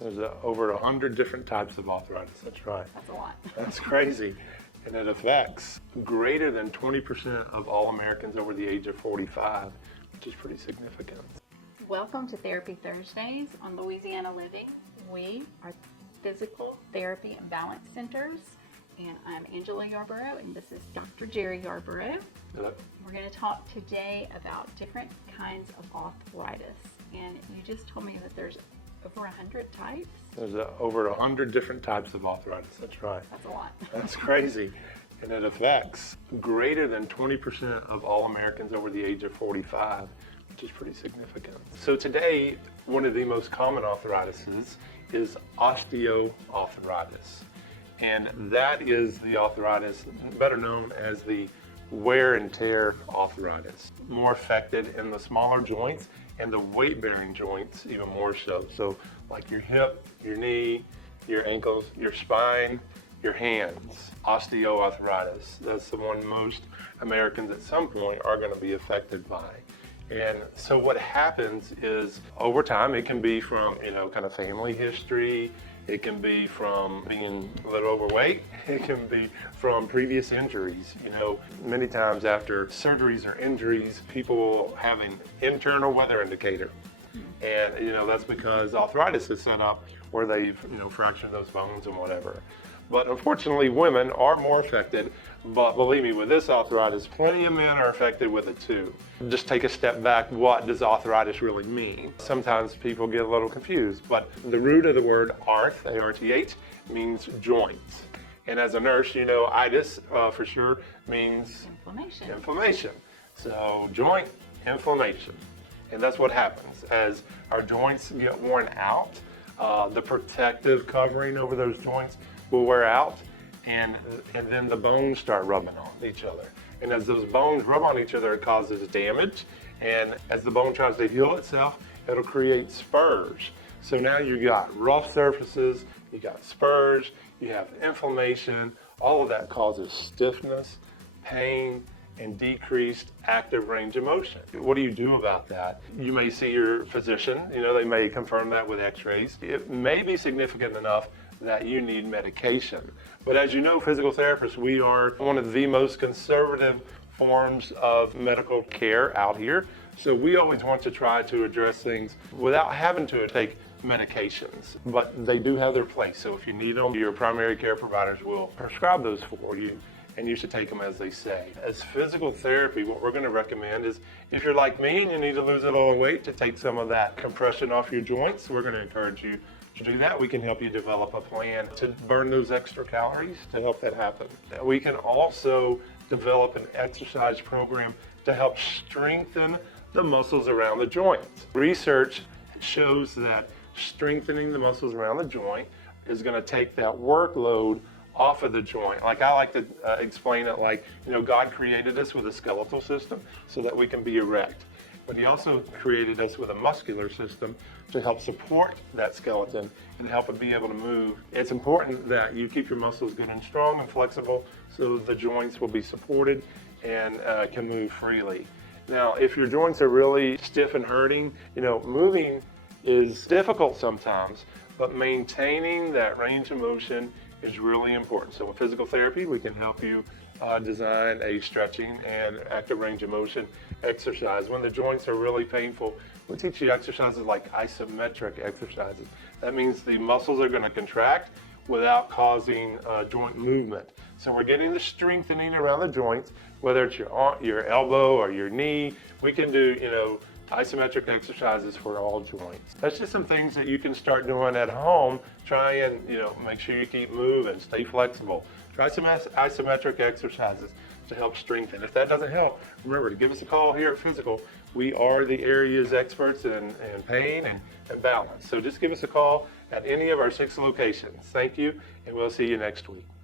There's over 100 different types of arthritis. That's right. That's a lot. That's crazy. And it affects greater than 20% of all Americans over the age of 45, which is pretty significant. Welcome to Therapy Thursdays on Louisiana Living. We are Physical Therapy and Balance Centers, and I'm Angela Yarborough, and this is Dr. Jerry Yarborough. Hello. We're going to talk today about different kinds of arthritis, and you just told me that there's over 100 types. There's over 100 different types of arthritis. That's right. That's a lot. That's crazy. And it affects greater than 20% of all Americans over the age of 45, which is pretty significant. So today, one of the most common arthritises is osteoarthritis. And that is the arthritis better known as the wear and tear arthritis. More affected in the smaller joints and the weight-bearing joints even more so. So like your hip, your knee, your ankles, your spine, your hands. Osteoarthritis, that's the one most Americans at some point are going to be affected by. And so what happens is over time, it can be from, kind of family history. It can be from being a little overweight. It can be from previous injuries. Many times after surgeries or injuries, people have an internal weather indicator. And, that's because arthritis is set up where they've, fractured those bones and whatever. But unfortunately, women are more affected. But believe me, with this arthritis, plenty of men are affected with it too. Just take a step back. What does arthritis really mean? Sometimes people get a little confused, but the root of the word arth, A-R-T-H, means joints. And as a nurse, itis for sure means inflammation. So joint inflammation. And that's what happens. As our joints get worn out, the protective covering over those joints will wear out, and then the bones start rubbing on each other. And as those bones rub on each other, it causes damage. And as the bone tries to heal itself, it'll create spurs. So now you got rough surfaces, you got spurs, you have inflammation. All of that causes stiffness, pain, and decreased active range of motion. What do you do about that? You may see your physician. They may confirm that with x-rays. It may be significant enough that you need medication. But as you know, physical therapists, we are one of the most conservative forms of medical care out here. So we always want to try to address things without having to take medications, but they do have their place. So if you need them, your primary care providers will prescribe those for you, and you should take them as they say. As physical therapy, what we're going to recommend is if you're like me and you need to lose a little weight to take some of that compression off your joints, we're going to encourage you to do that. We can help you develop a plan to burn those extra calories to help that happen. We can also develop an exercise program to help strengthen the muscles around the joints. Research shows that strengthening the muscles around the joint is going to take that workload off of the joint. Like I like to explain it like, God created us with a skeletal system so that we can be erect. But he also created us with a muscular system to help support that skeleton and help it be able to move. It's important that you keep your muscles good and strong and flexible so the joints will be supported and can move freely. Now, if your joints are really stiff and hurting, moving is difficult sometimes, but maintaining that range of motion is really important. So in physical therapy, we can help you design a stretching and active range of motion exercise. When the joints are really painful, we teach you exercises like isometric exercises. That means the muscles are going to contract without causing joint movement. So we're getting the strengthening around the joints, whether it's your elbow or your knee. We can do, isometric exercises for all joints. That's just some things that you can start doing at home. Try and, make sure you keep moving, stay flexible. Try some isometric exercises to help strengthen. If that doesn't help, remember to give us a call here at Fyzical. We are the area's experts in pain and balance. So just give us a call at any of our 6 locations. Thank you, and we'll see you next week.